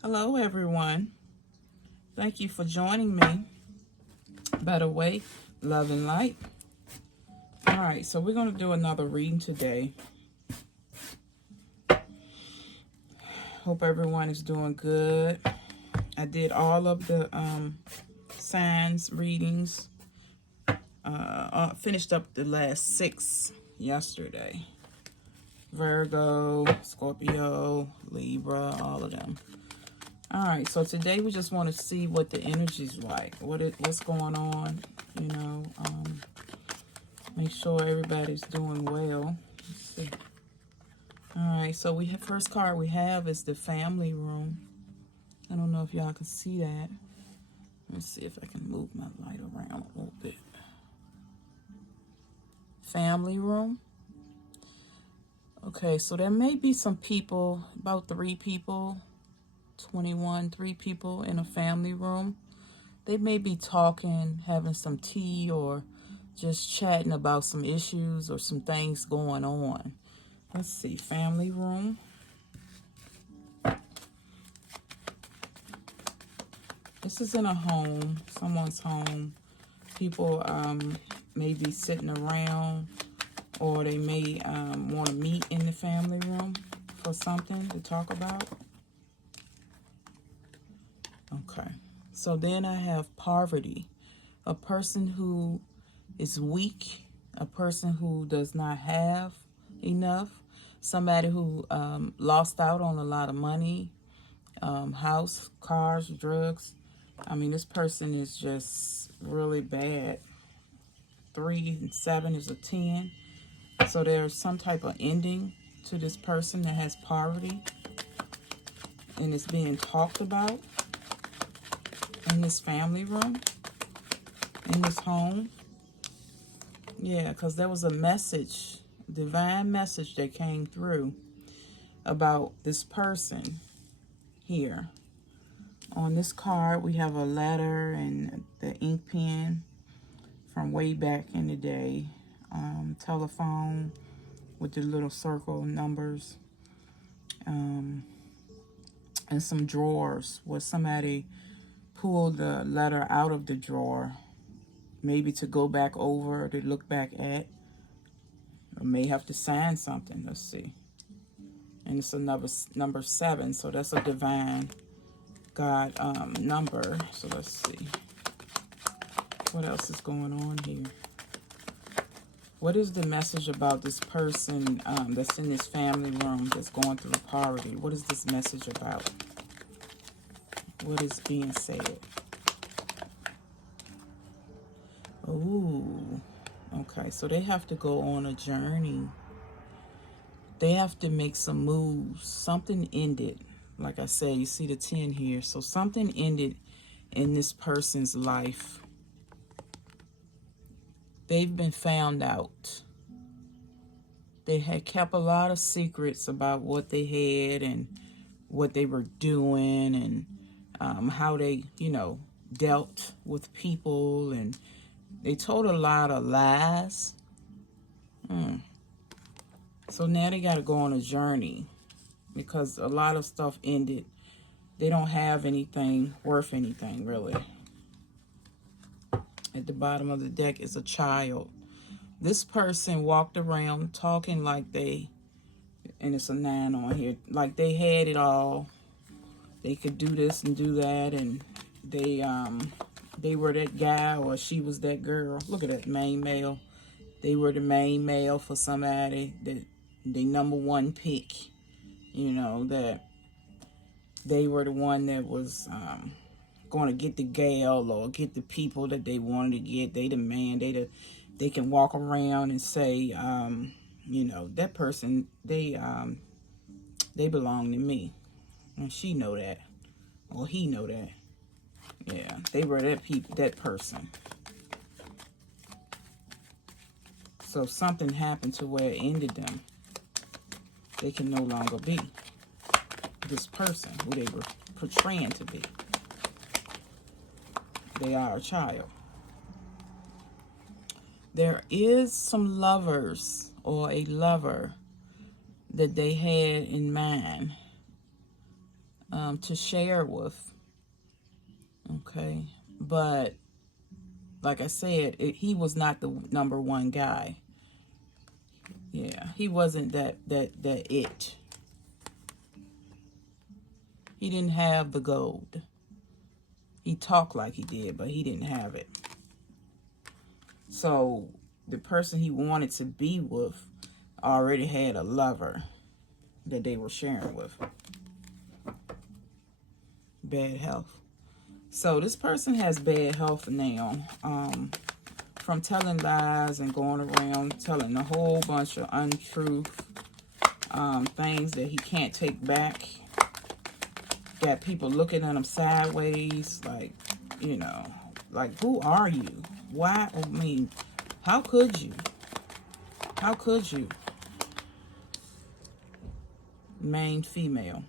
Hello, everyone. Thank you for joining me. Better Way, Love and Light. All right, so we're going to do another reading today. Hope everyone is doing good. I did all of the signs readings. Finished up the last 6 yesterday. Virgo, Scorpio, Libra, all of them. All right, so today we just want to see what the energy's like, what's going on, make sure everybody's doing well. Let's see. All right, so first card we have is the family room. I don't know if y'all can see that. Let me see if I can move my light around a little bit. Family room. Okay, so there may be some people, about 3 people, 21, 3 people in a family room. They may be talking, having some tea, or just chatting about some issues or some things going on. Let's see, family room. This is in a home, someone's home. People may be sitting around, or they may want to meet in the family room for something to talk about. Okay, so then I have poverty, a person who is weak, a person who does not have enough, somebody who lost out on a lot of money, house, cars, drugs. I mean, this person is just really bad. 3 and 7 is a 10. So there's some type of ending to this person that has poverty, and it's being talked about in this family room, in this home. Yeah, because there was a message, divine message that came through about this person here. On this card, we have a letter and the ink pen from way back in the day. Telephone with the little circle numbers. And some drawers where somebody pulled the letter out of the drawer, maybe to go back over, to look back at, or may have to sign something. Let's see. And it's another number 7, so that's a divine God number. So let's see. What else is going on here? What is the message about this person that's in this family room that's going through poverty? What is this message about? What is being said? Ooh, okay, so they have to go on a journey. They have to make some moves. Something ended. Like I said, you see the 10 here. So something ended in this person's life. They've been found out. They had kept a lot of secrets about what they had and what they were doing, and how they, dealt with people, and they told a lot of lies. So now they got to go on a journey because a lot of stuff ended. They don't have anything worth anything, really. At the bottom of the deck is a child. This person walked around talking like they, and it's a 9 on here, like they had it all. They could do this and do that, and they were that guy, or she was that girl. Look at that, main male. They were the main male for somebody, that they number 1 pick. That they were the one that was going to get the gal or get the people that they wanted to get. They the man. They can walk around and say, that person, they belong to me, and she know that, or he know that. Yeah, they were that person. So something happened to where it ended them. They can no longer be this person who they were portraying to be. They are a child. There is some lovers or a lover that they had in mind. to share with. Okay. But like I said, he was not the number one guy. Yeah, he wasn't that it. He didn't have the gold. He talked like he did, but he didn't have it. So the person he wanted to be with already had a lover that they were sharing with. Bad health. So this person has bad health now, from telling lies and going around telling a whole bunch of untruth, things that he can't take back. Got people looking at him sideways, like, like, who are you? Why? I mean, how could you? How could you? Main female.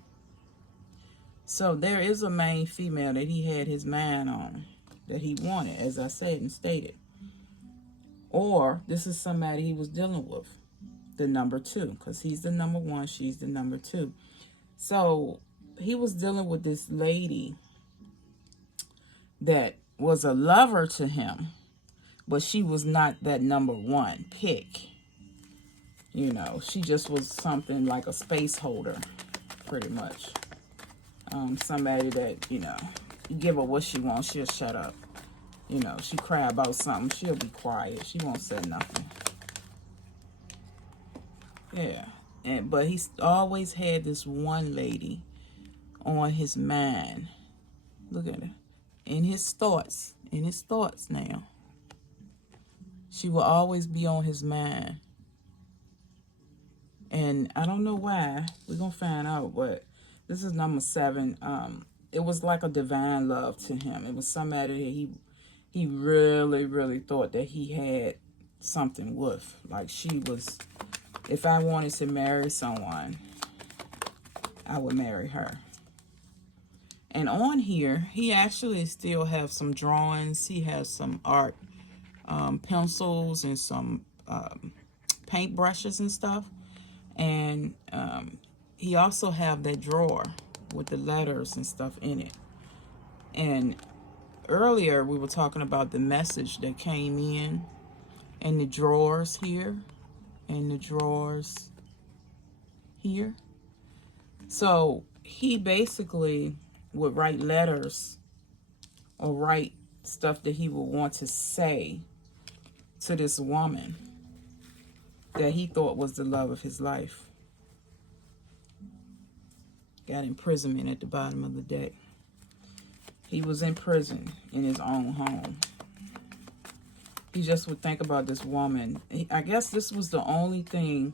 So there is a main female that he had his mind on, that he wanted, as I said and stated. Or this is somebody he was dealing with, the number two, because he's the number one, she's the number two. So he was dealing with this lady that was a lover to him, but she was not that number one pick. She just was something like a space holder, pretty much. Somebody that, you give her what she wants, she'll shut up. She cry about something, she'll be quiet. She won't say nothing. Yeah. But he's always had this one lady on his mind. Look at her. In his thoughts now. She will always be on his mind. And I don't know why. We're going to find out, but this is number 7. It was like a divine love to him. It was somebody that he really, really thought that he had something with. Like she was, if I wanted to marry someone, I would marry her. And on here, he actually still have some drawings. He has some art pencils and some paint brushes and stuff. And he also have that drawer with the letters and stuff in it. And earlier we were talking about the message that came in and the drawers here and the drawers here. So he basically would write letters or write stuff that he would want to say to this woman that he thought was the love of his life. Got imprisonment at the bottom of the deck. He was in prison in his own home. He just would think about this woman. I guess this was the only thing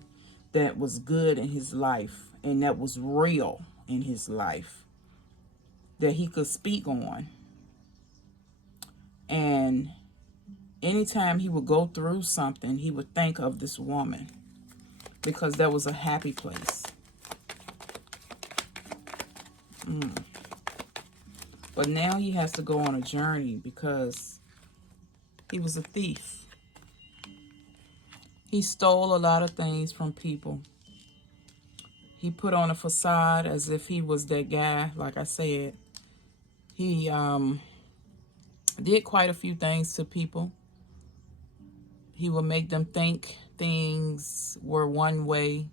that was good in his life and that was real in his life that he could speak on. And anytime he would go through something, he would think of this woman because that was a happy place. But now he has to go on a journey because he was a thief. He stole a lot of things from people. He put on a facade as if he was that guy, like I said. He did quite a few things to people. He would make them think things were one way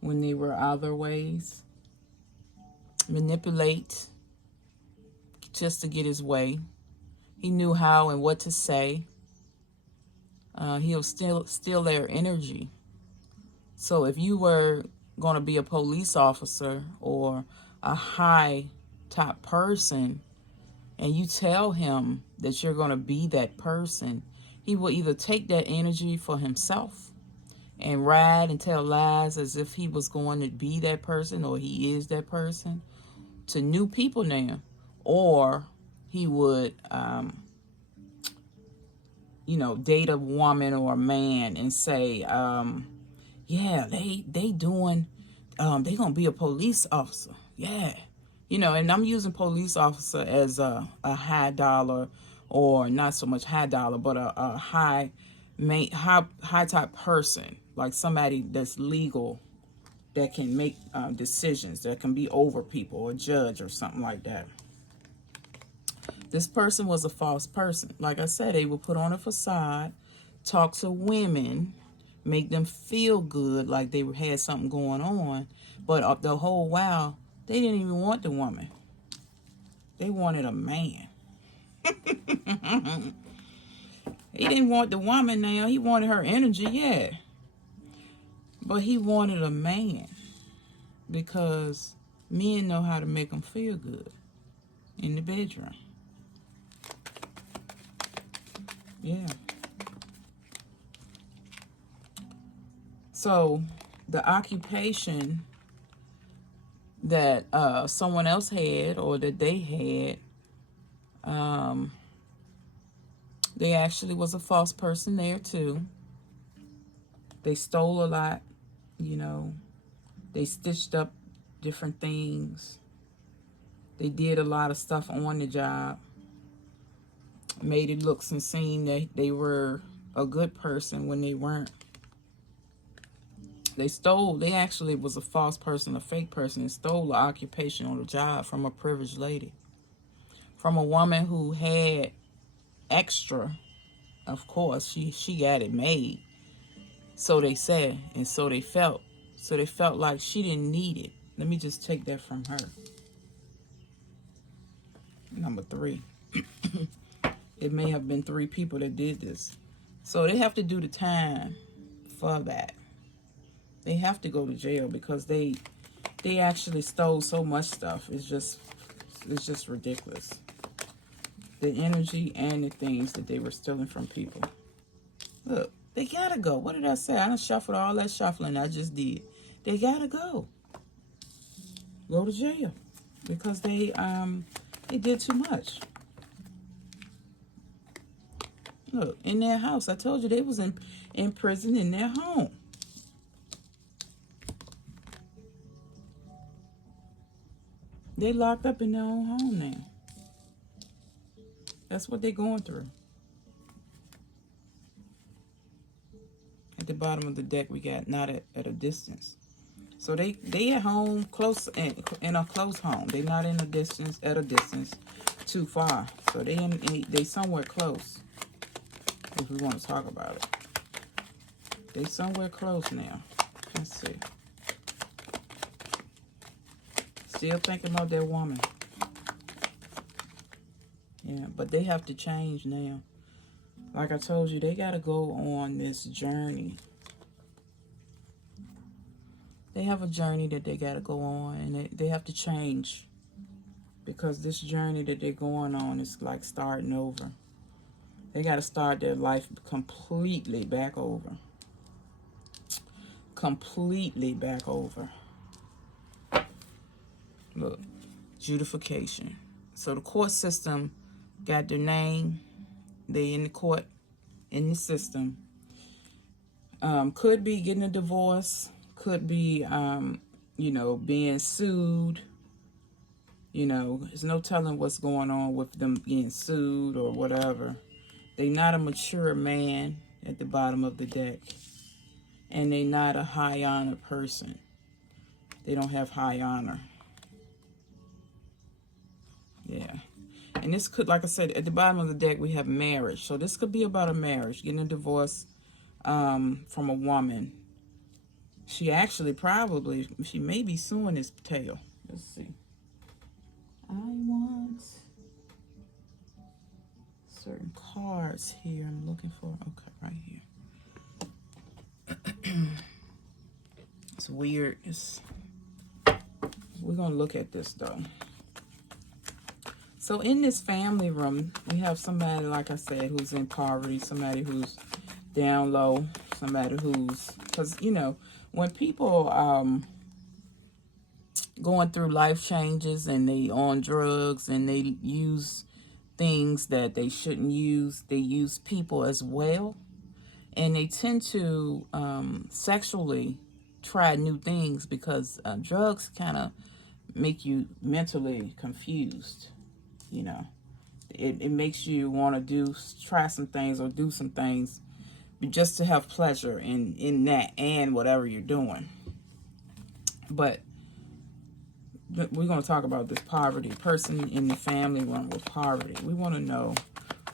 when they were other ways. Manipulate just to get his way. He knew how and what to say. He'll steal their energy. So if you were going to be a police officer or a high top person and you tell him that you're going to be that person, he will either take that energy for himself and ride and tell lies as if he was going to be that person or he is that person to new people now. Or he would, date a woman or a man and say, yeah, they doing, they gonna be a police officer. Yeah. And I'm using police officer as a high dollar, or not so much high dollar, but a high type person, like somebody that's legal that can make decisions, that can be over people or judge or something like that. This person was a false person. Like I said, they will put on a facade, talk to women, make them feel good like they had something going on. But the whole while, they didn't even want the woman. They wanted a man. He didn't want the woman now. He wanted her energy, yeah. But he wanted a man. Because men know how to make them feel good in the bedroom. Yeah. So the occupation that someone else had or that they had, they actually was a false person there too. They stole a lot, you know. They stitched up different things. They did a lot of stuff on the job. Made it look and seem that they were a good person when they weren't. They actually was a false person, a fake person, and stole the occupation on the job from a privileged lady. From a woman who had extra, of course, she got it made. So they said, and so they felt. So they felt like she didn't need it. Let me just take that from her. Number 3. It may have been 3 people that did this. So they have to do the time for that. They have to go to jail because they actually stole so much stuff. It's just ridiculous. The energy and the things that they were stealing from people. Look, they gotta go. What did I say? I done shuffled all that shuffling I just did. They gotta go. Go to jail because they did too much. Look, in their house. I told you they was in prison in their home. They locked up in their own home now. That's what they're going through. At the bottom of the deck, we got not at a distance. So they at home, close in a close home. They're not in a distance, at a distance too far. So they somewhere close. If we want to talk about it, they somewhere close now. Let's see. Still thinking about that woman. Yeah, but they have to change now. Like I told you, they got to go on this journey. They have a journey that they got to go on, and they have to change. Because this journey that they're going on is like starting over. They got to start their life completely back over. Completely back over. Look, judification. So the court system got their name. They in the court, in the system. Could be getting a divorce. Could be, being sued. There's no telling what's going on with them being sued or whatever. They not a mature man at the bottom of the deck. And they not a high honor person. They don't have high honor. Yeah. And this could, like I said, at the bottom of the deck, we have marriage. So this could be about a marriage, getting a divorce from a woman. She may be suing this tail. Let's see. I want certain cards here I'm looking for. Okay, right here. It's weird. We're going to look at this, though. So in this family room, we have somebody, like I said, who's in poverty, somebody who's down low, somebody who's, because, when people going through life changes and they on drugs and they use things that they shouldn't use, they use people as well. And they tend to sexually try new things because drugs kind of make you mentally confused. It makes you want to try some things or do some things just to have pleasure in that and whatever you're doing. But we're going to talk about this poverty. Person in the family room with poverty. We want to know,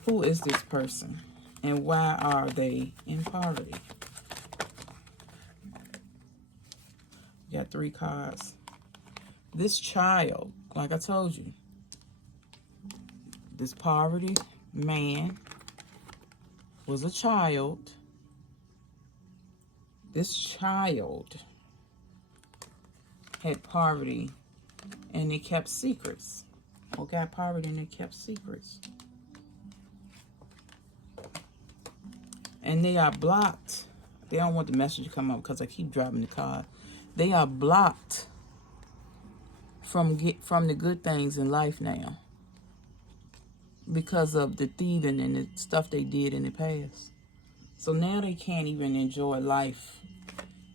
who is this person and why are they in poverty? Got 3 cards. This child, like I told you, this poverty man was a child. This child had poverty and they kept secrets. Or got poverty and they kept secrets. And they are blocked. They don't want the message to come up because I keep dropping the card. They are blocked from the good things in life now because of the thieving and the stuff they did in the past. So now they can't even enjoy life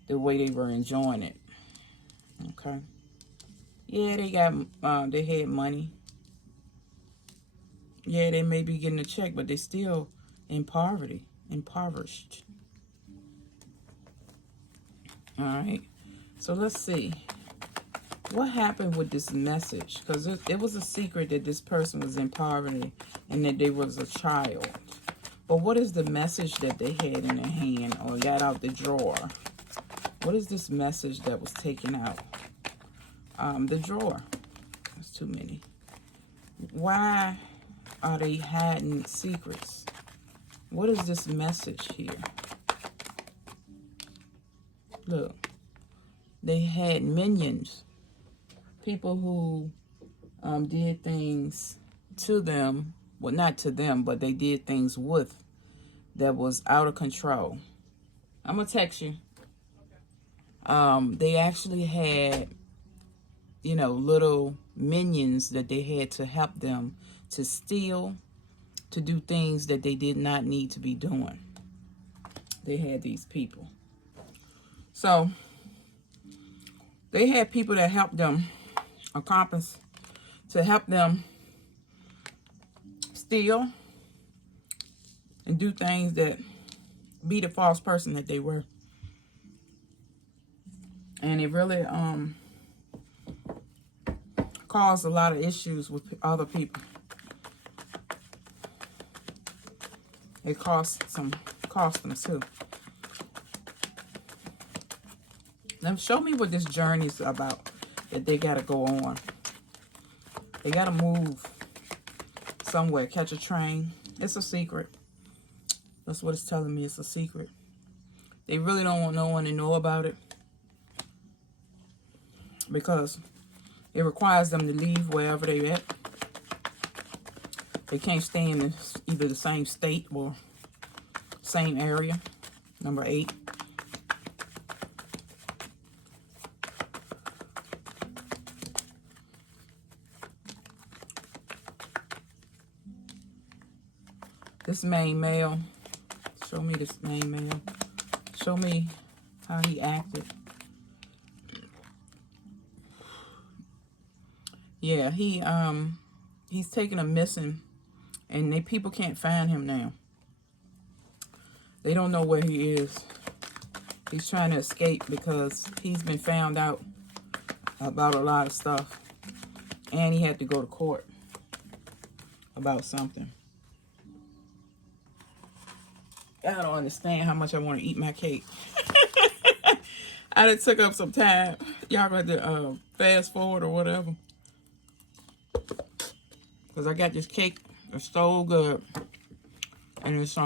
the way they were enjoying it. Okay. Yeah, they had money. Yeah, they may be getting a check, but they're still in poverty, impoverished. All right. So let's see. What happened with this message? Because it was a secret that this person was in poverty and that they was a child. But what is the message that they had in their hand or got out the drawer? What is this message that was taken out? The drawer. That's too many. Why are they hiding secrets? What is this message here? Look. They had minions. People who did things to them. Well, not to them, but they did things with that was out of control. I'm going to text you. They actually had, little minions that they had to help them to steal, to do things that they did not need to be doing. They had these people. So, they had people that helped them accomplish, to help them steal and do things that be the false person that they were. And it really caused a lot of issues with other people. It cost them too. Now show me what this journey is about that they got to go on. They got to move somewhere, catch a train. It's a secret. That's what it's telling me. It's a secret. They really don't want no one to know about it because it requires them to leave wherever they're at. They can't stay in either the same state or same area. Number 8. This main male, show me this main male. Show me how he acted. Yeah, he's taken a missing, and people can't find him now. They don't know where he is. He's trying to escape because he's been found out about a lot of stuff, and he had to go to court about something. I don't understand how much I want to eat my cake. I done took up some time. Y'all got to fast forward or whatever. Because I got this cake. It's so good. And it's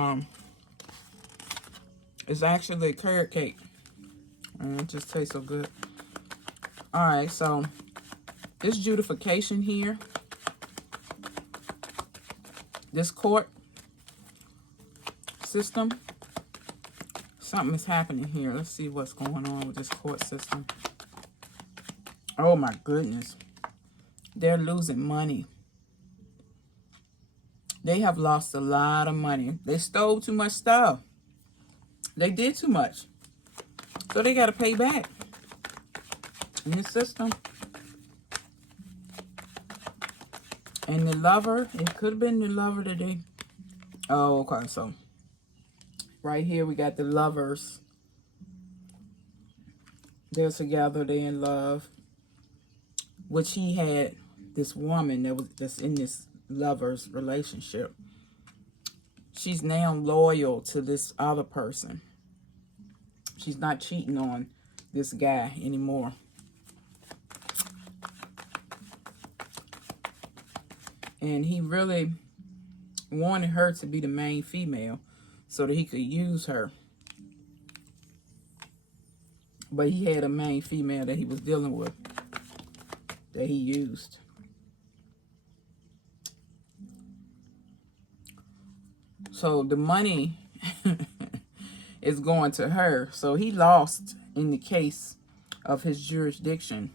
actually a carrot cake. And it just tastes so good. Alright, so this judification here. This court system, something is happening here. Let's see what's going on with this court system. Oh my goodness, they're losing money. They have lost a lot of money. They stole too much stuff. They did too much, so they got to pay back in the system. And the lover, it could have been the lover today. Oh, okay, so right here we got the lovers. They're together, they're in love, which he had this woman that's in this lover's relationship. She's now loyal to this other person. She's not cheating on this guy anymore. And he really wanted her to be the main female so that he could use her. But he had a main female that he was dealing with that he used. So the money is going to her. So he lost in the case of his jurisdiction.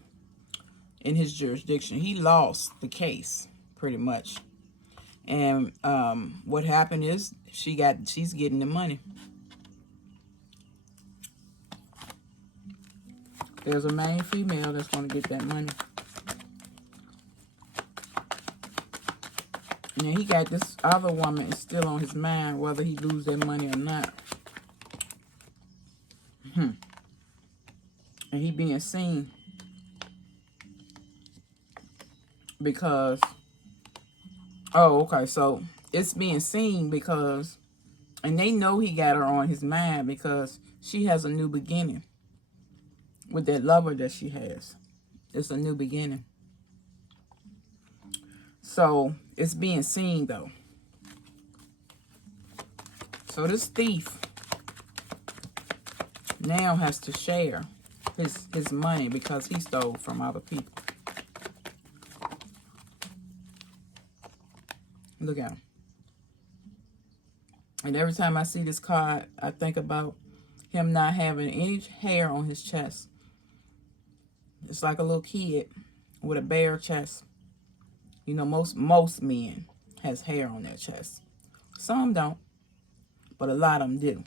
In his jurisdiction, he lost the case pretty much. And what happened is she's getting the money. There's a main female that's going to get that money. And he got this other woman is still on his mind, whether he lose that money or not. And he being seen because, oh, okay, so it's being seen because, and they know he got her on his mind because she has a new beginning with that lover that she has. It's a new beginning. So it's being seen though. So this thief now has to share his money because he stole from other people. Look at him. And every time I see this card, I think about him not having any hair on his chest. It's like a little kid with a bare chest. You know, most men has hair on their chest. Some don't, but a lot of them do.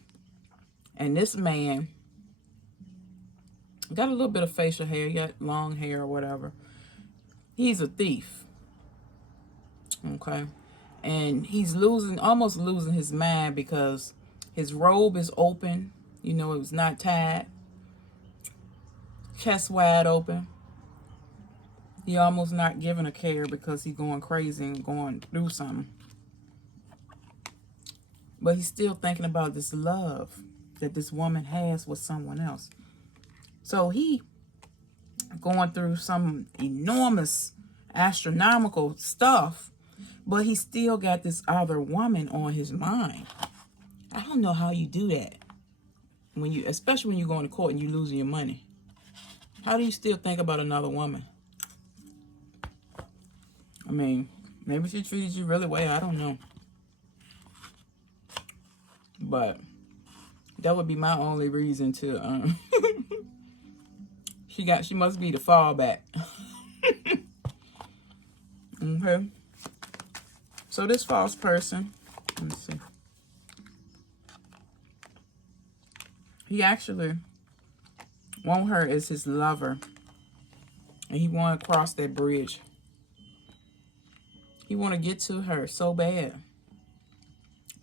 And this man got a little bit of facial hair, he got long hair or whatever. He's a thief. Okay? And he's almost losing his mind because his robe is open. You know, it was not tied. Chest wide open. He almost not giving a care because he's going crazy and going through something. But he's still thinking about this love that this woman has with someone else. So he going through some enormous astronomical stuff, but he still got this other woman on his mind. I don't know how you do that. Especially when you're going to court and you're losing your money. How do you still think about another woman? I mean, maybe she treated you really well. I don't know. But that would be my only reason to, she must be the fallback. Okay. So this false person, let me see. He actually want her as his lover. And he want to cross that bridge. He want to get to her so bad.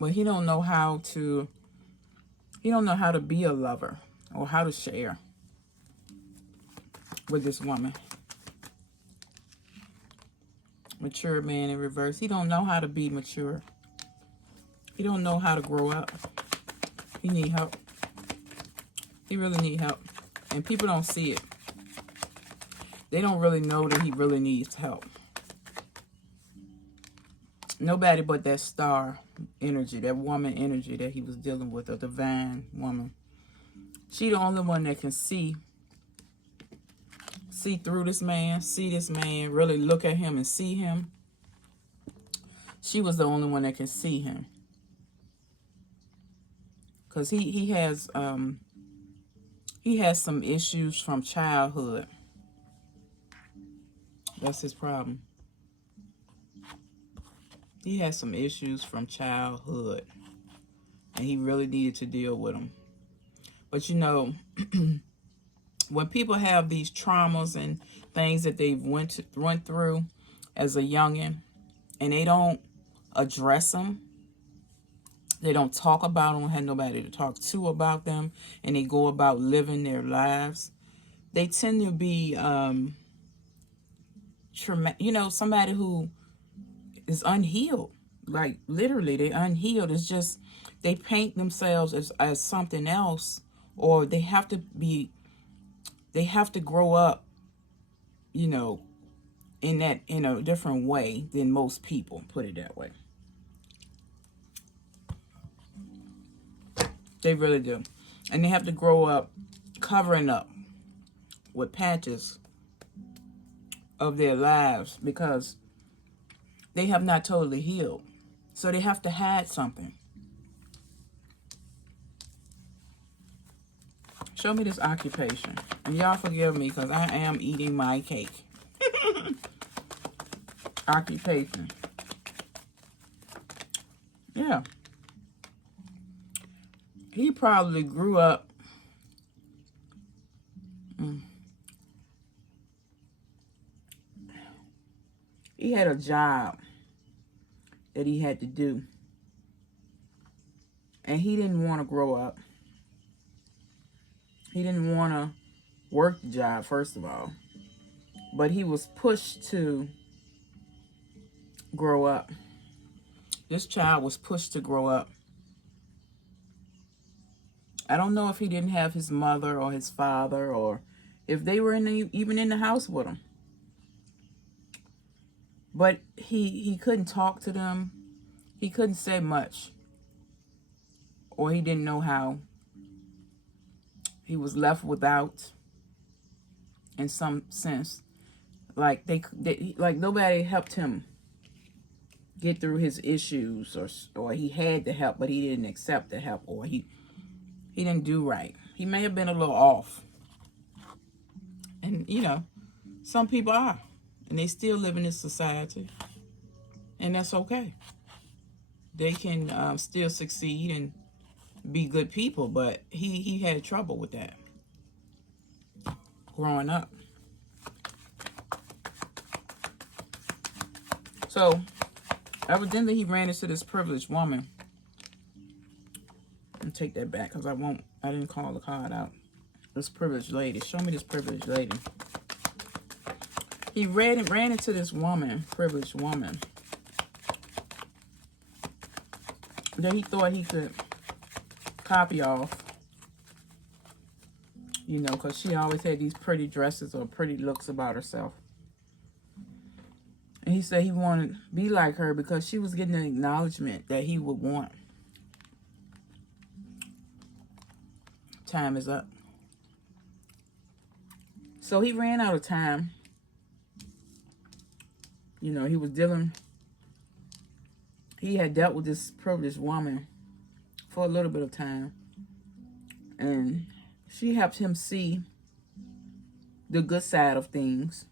But he don't know how to be a lover or how to share with this woman. Mature man in reverse. He don't know how to be mature. He don't know how to grow up. He need help. He really need help. And people don't see it. They don't really know that he really needs help. Nobody but that star energy, that woman energy that he was dealing with, a divine woman. She the only one that can see through this man, really look at him and see him. She was the only one that can see him. Because he has some issues from childhood. That's his problem. He has some issues from childhood. And he really needed to deal with them. But you know, when people have these traumas and things that they've went through as a youngin', and they don't address them, they don't talk about them, have nobody to talk to about them, and they go about living their lives, they tend to be, somebody who is unhealed. Like literally, they're unhealed. It's just they paint themselves as something else, or they have to grow up, in a different way than most people. Put it that way. They really do, and they have to grow up covering up with patches of their lives because they have not totally healed. So they have to hide something. Show me this occupation. And y'all forgive me because I am eating my cake. Occupation. Yeah. He probably grew up. He had a job that he had to do. And he didn't want to grow up. He didn't want to work the job, first of all. But he was pushed to grow up. This child was pushed to grow up. I don't know if he didn't have his mother or his father, or if they were even in the house with him. But he couldn't talk to them. He couldn't say much. Or he didn't know how. He was left without, in some sense. Like like nobody helped him get through his issues, or he had the help, but he didn't accept the help, or he didn't do right. He may have been a little off. And, some people are. And they still live in this society. And that's okay. They can still succeed and be good people, but he had trouble with that growing up. So, evidently he ran into this privileged woman. And take that back because I didn't call the card out. This privileged lady. Show me this privileged lady. He ran into this woman, privileged woman, that he thought he could copy off. Because she always had these pretty dresses or pretty looks about herself. And he said he wanted to be like her because she was getting an acknowledgement that he would want. Time is up. So he ran out of time. He had dealt with this privileged woman for a little bit of time. And she helped him see the good side of things.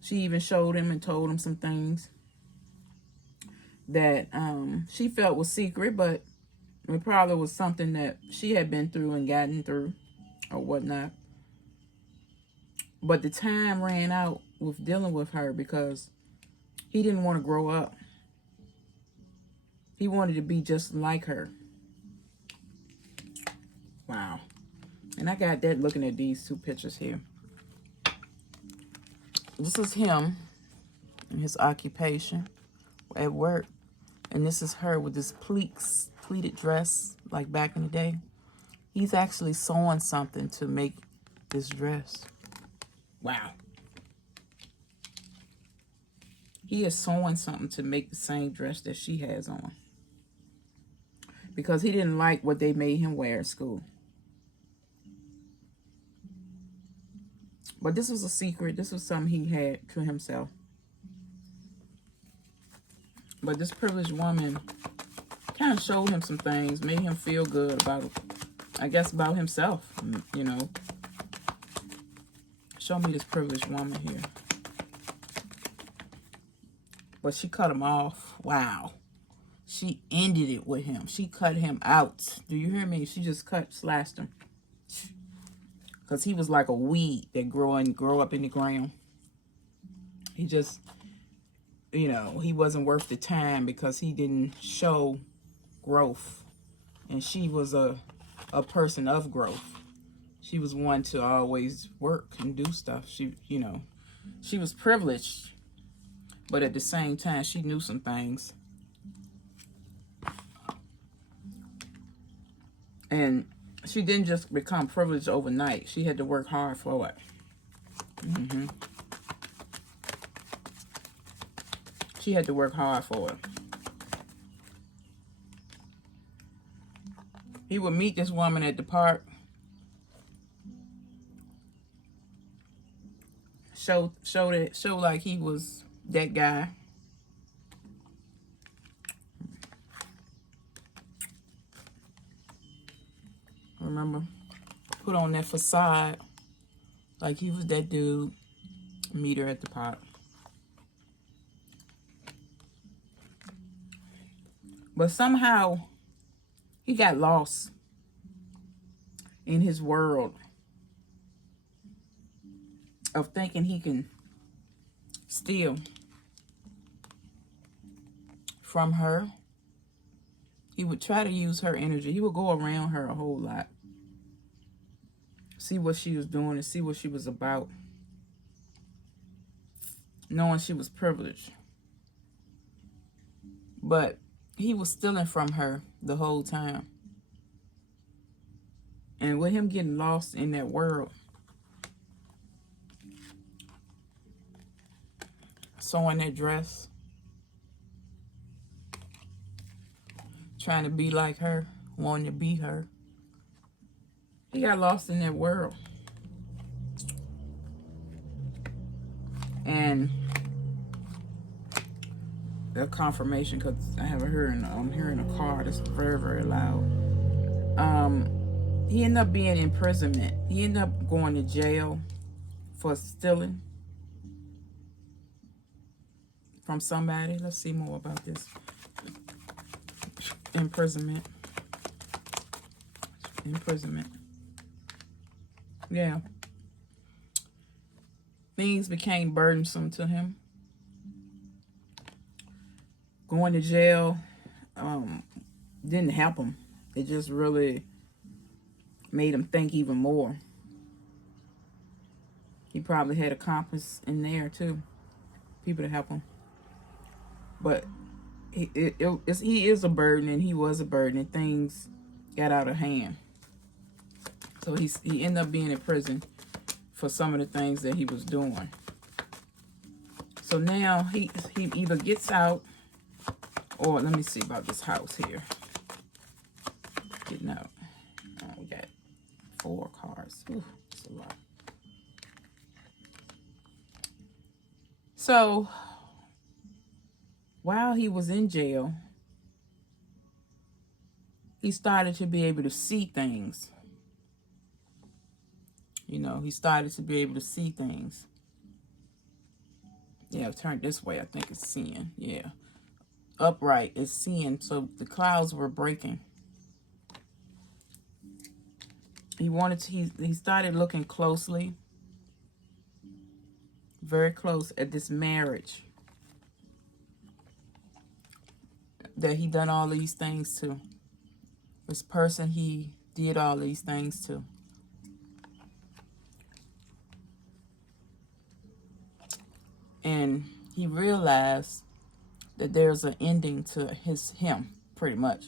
She even showed him and told him some things that she felt was secret, but it probably was something that she had been through and gotten through or whatnot. But the time ran out with dealing with her because he didn't want to grow up. He wanted to be just like her. Wow. And I got that looking at these two pictures here. This is him and his occupation at work. And this is her with this pleated dress like back in the day. He's actually sewing something to make this dress. Wow. He is sewing something to make the same dress that she has on. Because he didn't like what they made him wear at school. But this was a secret. This was something he had to himself. But this privileged woman kind of showed him some things, made him feel good about, I guess, about himself, Show me this privileged woman here. But she cut him off. Wow. She ended it with him. She cut him out. Do you hear me? She just slashed him. Because he was like a weed that grow up in the ground. He just, he wasn't worth the time because he didn't show growth. And she was a person of growth. She was one to always work and do stuff. She, you know, she was privileged, but at the same time, she knew some things. And she didn't just become privileged overnight. She had to work hard for it. She had to work hard for it. He would meet this woman at the park. Show like he was that guy. Remember? Put on that facade like he was that dude. Meet her at the park. But somehow he got lost in his world of thinking he can steal from her. He would try to use her energy. He would go around her a whole lot. See what she was doing and see what she was about. Knowing she was privileged. But he was stealing from her the whole time. And with him getting lost in that world, sewing that dress, trying to be like her, wanting to be her, he got lost in that world. And that confirmation, because I haven't heard, I'm hearing a car that's very, very loud. He ended up being in imprisonment. He ended up going to jail for stealing from somebody. Let's see more about this. Imprisonment. Yeah. Things became burdensome to him. Going to jail didn't help him. It just really made him think even more. He probably had a compass in there too, people to help him. But he is a burden, and he was a burden, and things got out of hand. So he ended up being in prison for some of the things that he was doing. So now he either gets out, or let me see about this house here. Getting out. Oh, we got 4 cars. Ooh, that's a lot. So while he was in jail, he started to be able to see things. You know, he started to be able to see things. Yeah, turn this way. I think it's seeing. Yeah. Upright is seeing. So the clouds were breaking. He started looking closely, very close, at this marriage that he done all these things to. This person he did all these things to. And he realized that there's an ending to him, pretty much.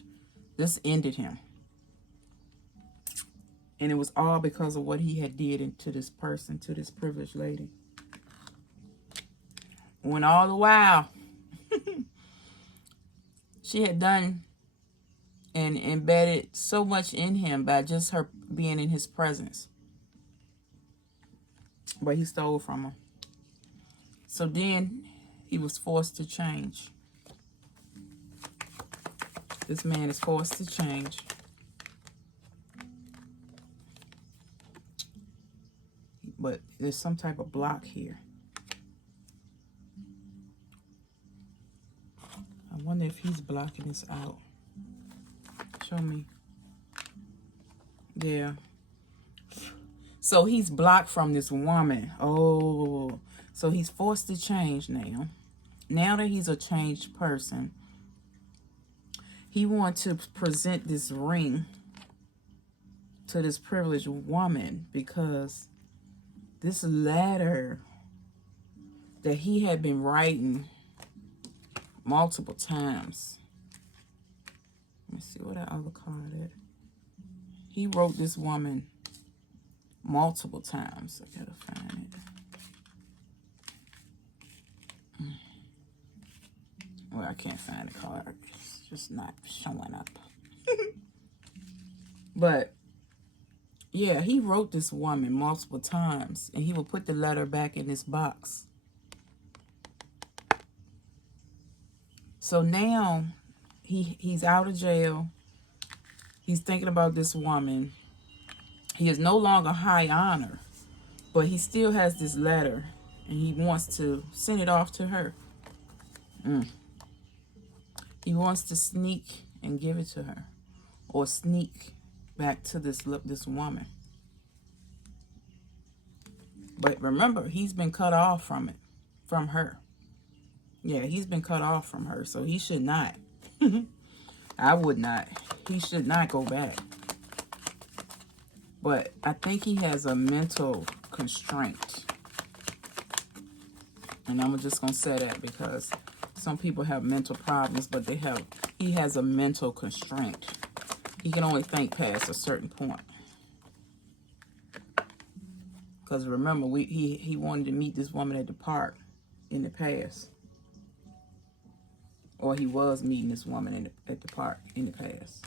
This ended him. And it was all because of what he had did to this person, to this privileged lady. When all the while, she had done and embedded so much in him by just her being in his presence. But he stole from her. So then he was forced to change. This man is forced to change. But there's some type of block here. I wonder if he's blocking this out. Show me. Yeah. So he's blocked from this woman. Oh, so he's forced to change now. Now that he's a changed person, he wants to present this ring to this privileged woman, because this letter that he had been writing multiple times. Let me see what that other card is. He wrote this woman multiple times. I gotta find it. Well, I can't find the card. It's just not showing up. But yeah, he wrote this woman multiple times, and he would put the letter back in this box. So now he's out of jail. He's thinking about this woman. He is no longer high honor, but he still has this letter, and he wants to send it off to her. He wants to sneak and give it to her, or sneak back to this woman. But remember, he's been cut off from her. Yeah, he's been cut off from her, so he should not. I would not. He should not go back. But I think he has a mental constraint. And I'm just going to say that because some people have mental problems, but he has a mental constraint. He can only think past a certain point. Because remember, he wanted to meet this woman at the park in the past. Or he was meeting this woman at the park in the past.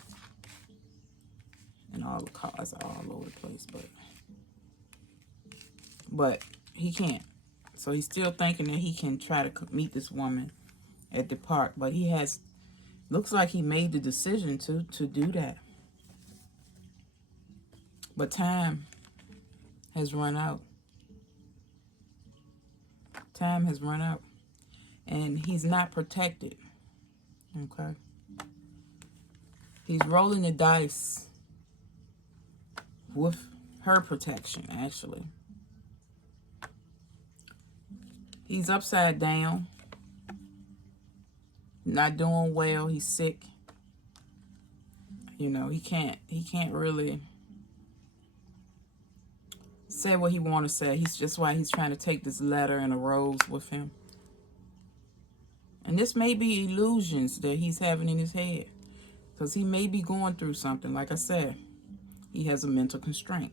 And all the cars are all over the place. But he can't. So he's still thinking that he can try to meet this woman at the park. But looks like he made the decision to do that. But time has run out. Time has run out. And he's not protected. Okay. He's rolling the dice with her protection, actually. He's upside down. Not doing well. He's sick. You know, he can't really say what he want to say. He's just why he's trying to take this letter and a rose with him. And this may be illusions that he's having in his head. Because he may be going through something. Like I said, he has a mental constraint.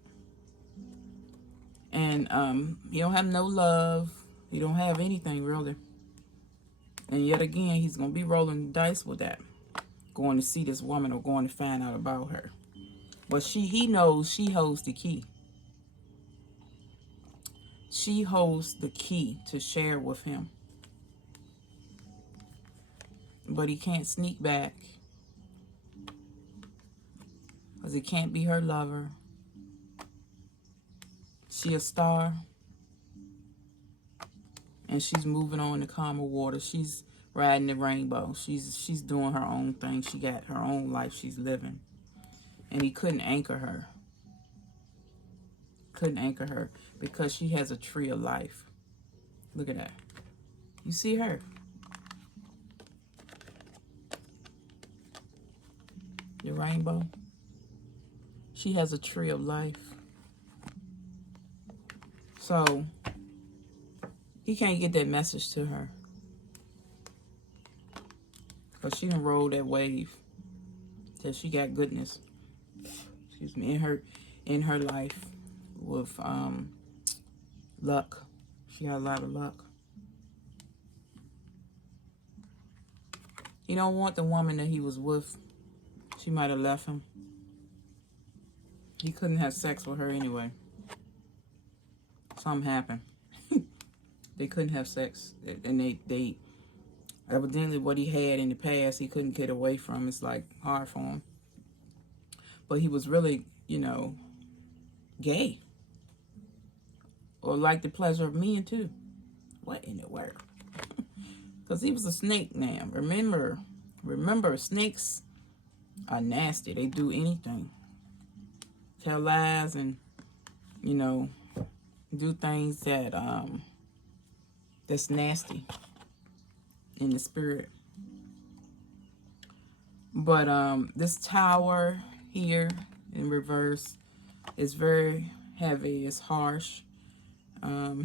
And he don't have no love. He don't have anything, really. And yet again, he's going to be rolling the dice with that. Going to see this woman or going to find out about her. But he knows she holds the key. She holds the key to share with him. But he can't sneak back. Because he can't be her lover. She a star. And she's moving on to calmer water. She's riding the rainbow. She's doing her own thing. She got her own life she's living. And he couldn't anchor her. Couldn't anchor her because she has a tree of life. Look at that. You see her? The rainbow. She has a tree of life. So he can't get that message to her. Because she done rolled that wave. That she got goodness. Excuse me. In her life. With luck. She got a lot of luck. He don't want the woman that he was with. She might have left him. He couldn't have sex with her anyway. Something happened. They couldn't have sex. And they evidently what he had in the past, he couldn't get away from. It's like hard for him. But he was really, gay. Or liked the pleasure of men too. What in the world? Because he was a snake now. Remember, snakes are nasty. They do anything. Tell lies and, do things that that's nasty in the spirit. But this tower here in reverse It's very heavy. It's harsh.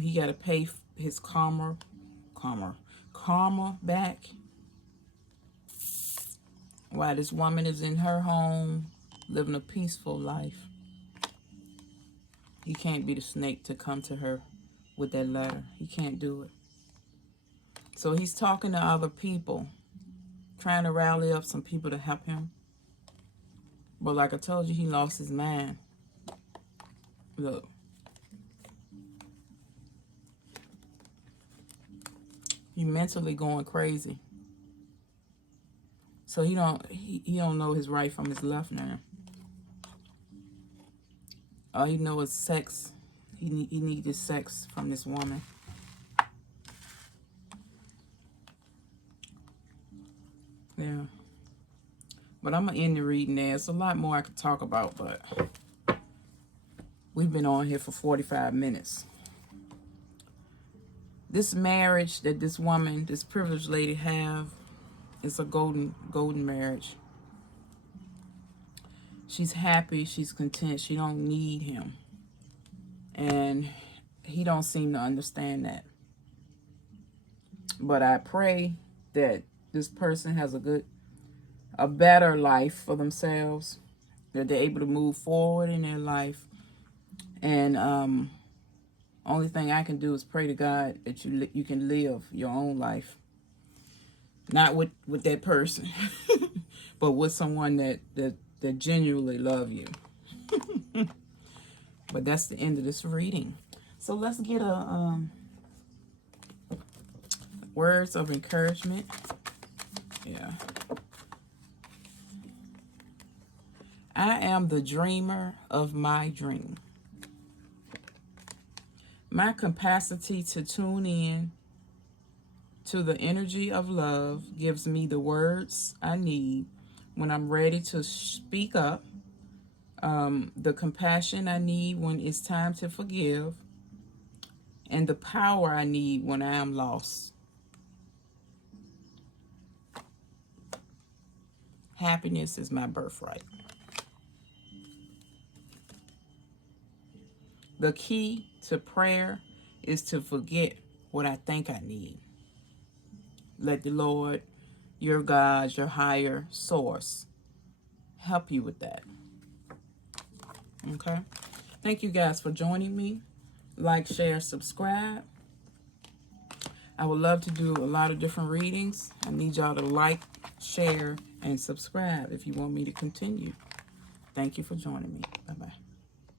He got to pay his karma back. While this woman is in her home, living a peaceful life. He can't be the snake to come to her with that letter. He can't do it. So he's talking to other people, trying to rally up some people to help him. But like I told you, he lost his mind. Look. He mentally going crazy. So he don't know his right from his left now. All he knows is sex. He needs his sex from this woman. Yeah. But I'm going to end the reading there. It's a lot more I could talk about, but we've been on here for 45 minutes. This marriage that this woman, this privileged lady have, is a golden marriage. She's happy. She's content. She don't need him. And he don't seem to understand that. But I pray that this person has a better life for themselves. That they're able to move forward in their life. And only thing I can do is pray to God that you can live your own life. Not with that person, but with someone that genuinely love you. But that's the end of this reading. So let's get a words of encouragement. Yeah. I am the dreamer of my dream. My capacity to tune in to the energy of love gives me the words I need when I'm ready to speak up, the compassion I need when it's time to forgive, and the power I need when I am lost. Happiness is my birthright. The key to prayer is to forget what I think I need. Let the Lord, your God, your higher source, help you with that. Okay? Thank you guys for joining me. Like, share, subscribe. I would love to do a lot of different readings. I need y'all to like, share, and subscribe if you want me to continue. Thank you for joining me. Bye-bye.